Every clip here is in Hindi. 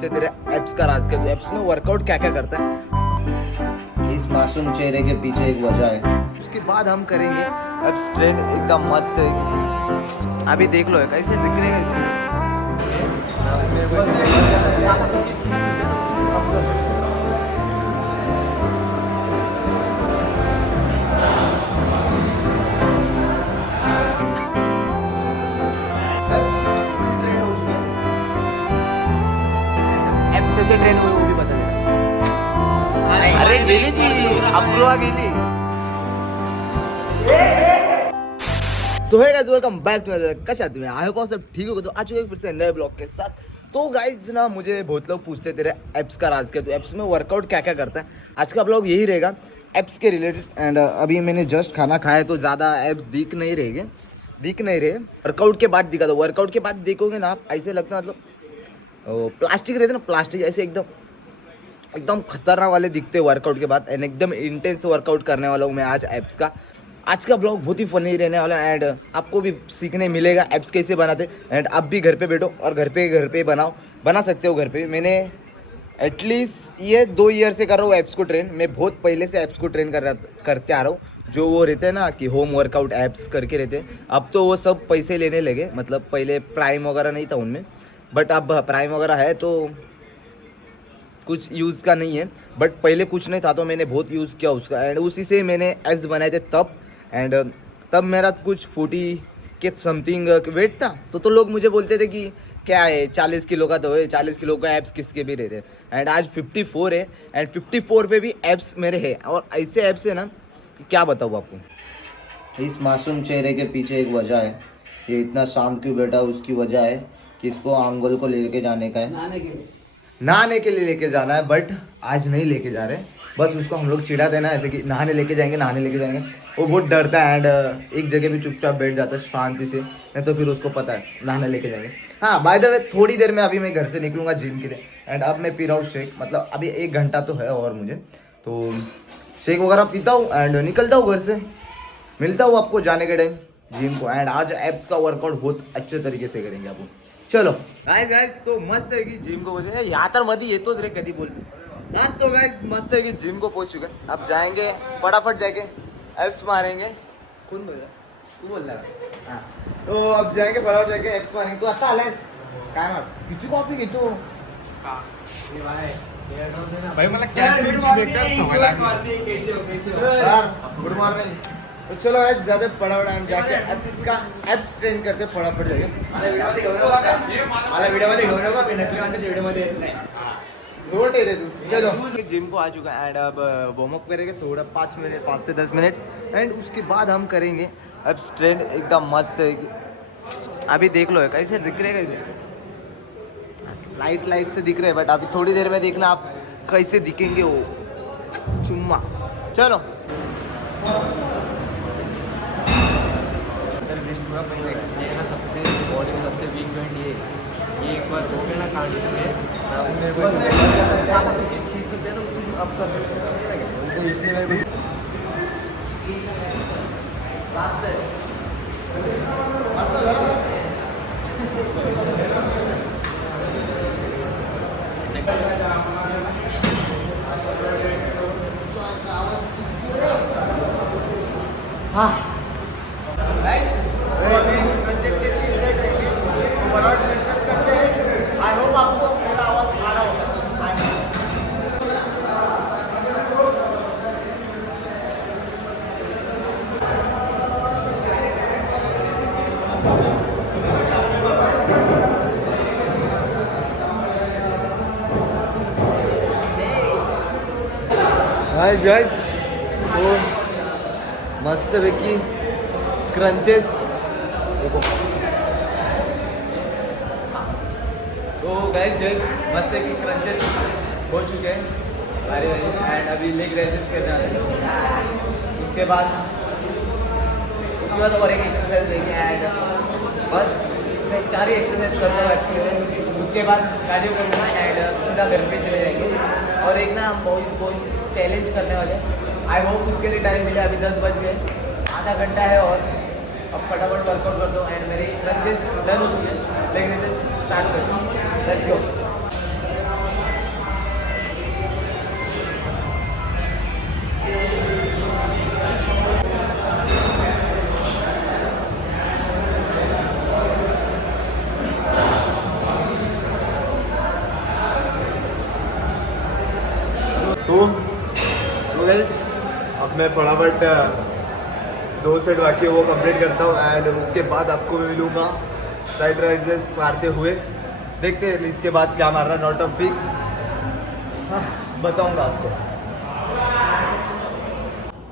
पूछते तेरे एप्स का राज क्या, तो एप्स में वर्कआउट क्या क्या करता है। इस मासूम चेहरे के पीछे एक वजह है। उसके बाद हम करेंगे एप्स ट्रेन एकदम मस्त है। अभी देख लो कैसे दिख रहे हैं। एप्स कैसे ट्रेन हुए वो भी बता देना। अरे गेली ती अप्रूवा गेली। So hey guys welcome back to another. कशा तुम्ही? आई होप सब ठीक हो। तो आ चुके फिर से नए ब्लॉग के साथ। तो गाइस ना मुझे बहुत लोग पूछते तेरे एप्स का राज क्या, तो एप्स में वर्कआउट क्या क्या करता है। आज का ब्लॉग यही रहेगा एप्स के रिलेटेड। एंड अभी मैंने जस्ट खाना खाया तो ज़्यादा एप्स दिख नहीं रहे। वर्कआउट के बाद दिखा, तो वर्कआउट के बाद देखोगे ना आप, ऐसे लगता है मतलब प्लास्टिक रहते ना, प्लास्टिक ऐसे एकदम खतरनाक वाले दिखते वर्कआउट के बाद। एंड एकदम इंटेंस वर्कआउट करने वाला हूँ मैं आज एप्स का। आज का ब्लॉग बहुत ही फनी रहने वाला है एंड आपको भी सीखने मिलेगा एप्स कैसे बनाते। एंड आप भी घर पे बैठो और घर पे बना सकते हो घर पे। मैंने एटलीस्ट ये 2 ईयर से कर रहा हूँ एप्स को ट्रेन। मैं बहुत पहले से एप्स को ट्रेन करते आ रहा हूँ। जो वो रहते हैं ना कि होम वर्कआउट एप्स करके रहते हैं, अब तो वो सब पैसे लेने लगे। मतलब पहले प्राइम वगैरह नहीं था उनमें, बट अब प्राइम वगैरह है तो कुछ यूज़ का नहीं है। बट पहले कुछ नहीं था तो मैंने बहुत यूज़ किया उसका। एंड उसी से मैंने एप्स बनाए थे तब। एंड तब मेरा कुछ 40 के समथिंग वेट था। तो लोग मुझे बोलते थे कि क्या है 40 किलो का तो है, 40 किलो का एप्स किसके भी रहते हैं। एंड आज 54 है एंड 54 पे भी एप्स मेरे हैं। और ऐसे एप्स है ना कि क्या बताऊँ आपको। इस मासूम चेहरे के पीछे एक वजह है। ये इतना शांत क्यों बैठा, उसकी वजह है कि इसको आंगोल को लेके जाने का है। नहाने के लिए लेके जाना है, बट आज नहीं लेके जा रहे। बस उसको हम लोग चिढ़ा देना ऐसे कि नहाने लेके जाएंगे। वो बहुत डरता है एंड एक जगह भी चुपचाप बैठ जाता है शांति से, नहीं तो फिर उसको पता है नहाने लेके जाएंगे। हाँ बाय द वे थोड़ी देर में अभी मैं घर से निकलूंगा जिम के लिए। एंड अब मैं पी रहा हूँ शेक। मतलब अभी 1 घंटा तो है और मुझे तो शेक वगैरह पीता हूँ एंड निकलता हूँ घर से। मिलता हूँ आपको जाने के टाइम जिम को। एंड आज एप्स का वर्कआउट बहुत अच्छे तरीके से करेंगे आपको। चलो गाइस तो मस्त है कि जिम को पहुंचे। यहाँ तर मध्ये येतोच रे कधी बोल। आज तो गाइस मस्त है कि जिम को पहुंच चुके। अब जाएंगे फटाफट जाके एप्स मारेंगे। कौन बोल रहा? तू बोल रहा? हाँ तो अब जाएंगे फटाफट जाके एप्स मारेंगे। तू आता आलायस काय मार किती कॉफी घेतो भाई मला कॅफेची बेकार सवय लागली यार। Good morning. तो चलो गाइस ज़्यादा फटाफट हम जाके एप्स ट्रेन करते फटाफट जाके। मला व्हिडिओमध्ये घेऊ नका, मी नकली माणसाच्या व्हिडिओमध्ये येत नाही. जोर दे तू। चलो जिम को आ चुका है एंड अब वार्म अप करेंगे थोड़ा 5 से 10 मिनट। एंड उसके बाद हम करेंगे एप्स ट्रेन एकदम मस्त है। अभी देख लो कैसे दिख रहे, कैसे लाइट से दिख रहे हैं, बट अभी थोड़ी देर में देखना आप कैसे दिखेंगे वो चुम्मा। चलो पूरा पहले ये ना सबसे बॉडी में सबसे वीक जॉइंट ये एक बार हो गया ना काट के चीज से पहले कुछ अब कर उनको इसलिए मैं लास्ट से मस्त लगा। हाँ राइट अभी क्रंचेस के 3 सेट रहेंगे। फटाफट क्रंचेस करते हैं। आई होप आपको मेरा आवाज़ आ रहा होगा। हाय गाइस तो मस्त पैकी क्रंचेस देखो। तो गाइस मस्त है कि क्रंचेस हो चुके हैं भारी एंड अभी लेग रेजेस करने वाले हैं। उसके बाद और एक एक्सरसाइज लेंगे एंड बस मैं 4 ही एक्सरसाइज करता हूँ एक्चुअली। उसके बाद कार्डियो करना एंड सीधा घर पे चले जाएंगे। और एक ना हम बॉयज चैलेंज करने वाले हैं। आई होप उसके लिए टाइम मिले। अभी 10 बज गए, आधा घंटा है और अब फटाफट वर्कआउट कर दो। एंड मेरे क्रंचेस डन हो चुके हैं, लेग रेजेस स्टार्ट कर दो। Let's go. तो गाइस अब मैं फटाफट 2 सेट बाकी है वो कंप्लीट करता हूँ एंड उसके बाद आपको मैं मिलूँगा साइड राइडर्स मारते हुए। देखते हैं इसके बाद क्या मार रहा है, नॉट अ फिक्स, बताऊँगा आपको।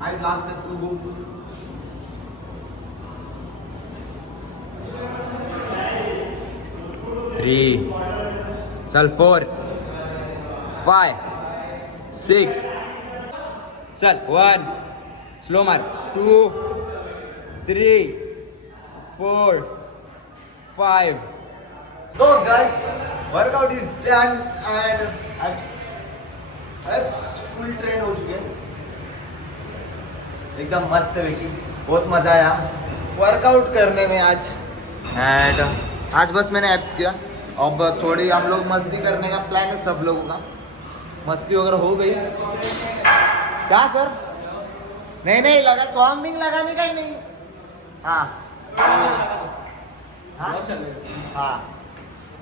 आज last set to go. Three, चल 4, 5, 6, चल 1, स्लो मार 2, 3, 4, 5. So guys, workout is done and abs full train हो चुके हैं एकदम मस्त है, बहुत मजा आया वर्कआउट करने में आज। एंड आज बस मैंने एब्स किया, अब थोड़ी हम लोग मस्ती करने का प्लान है सब लोगों का। मस्ती वगैरह हो गई क्या सर? नहीं नहीं लगा, सॉन्ग लगाने का ही नहीं। हाँ हाँ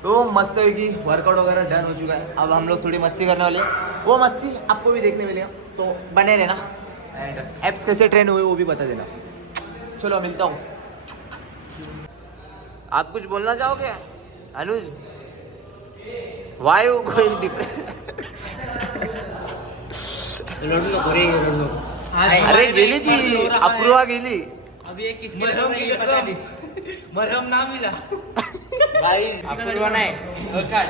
तो मस्त है कि वर्कआउट वगैरह डन हो चुका है। अब हम लोग थोड़ी मस्ती करने वाले हैं, वो मस्ती आपको भी देखने मिलेगा, तो बने रहना। एंड एप्स कैसे ट्रेन हुए वो भी बता देना। चलो मिलता हूँ। आप कुछ बोलना चाहोगे अनुज? वाई यू गोइंग अरे गेली ती अप्रूवा गेली। अभी एक किसके मरहम ना मिला भाई, अपूर्वा नाही अकाड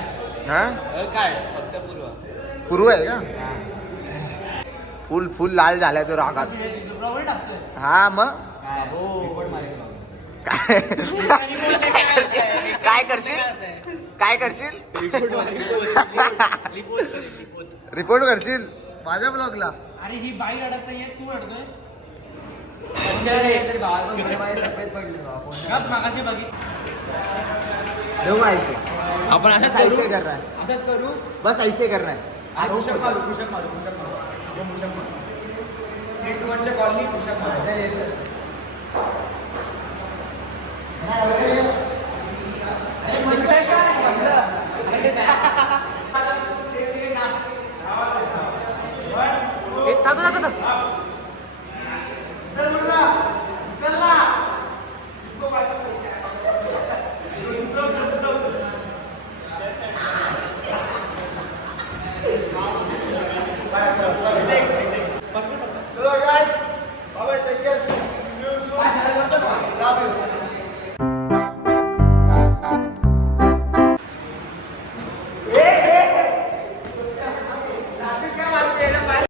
फक्त पूर्वा पूर्व आहे का? फुल फुल लाल झालाय तो रागात। हा मग काय करशील? काय करशील? रिपोर्ट करशील माझ्या ब्लॉगला? अरे ही बाई रडत नाहीये, तू रडतोय. मागाशी बघित आपण ऐसे कर रहा है, असंच करू. बस ऐसे कर रहा है. पुशअप मारू 3 to 1 च्या कॉलनी पुशअप मारायचं.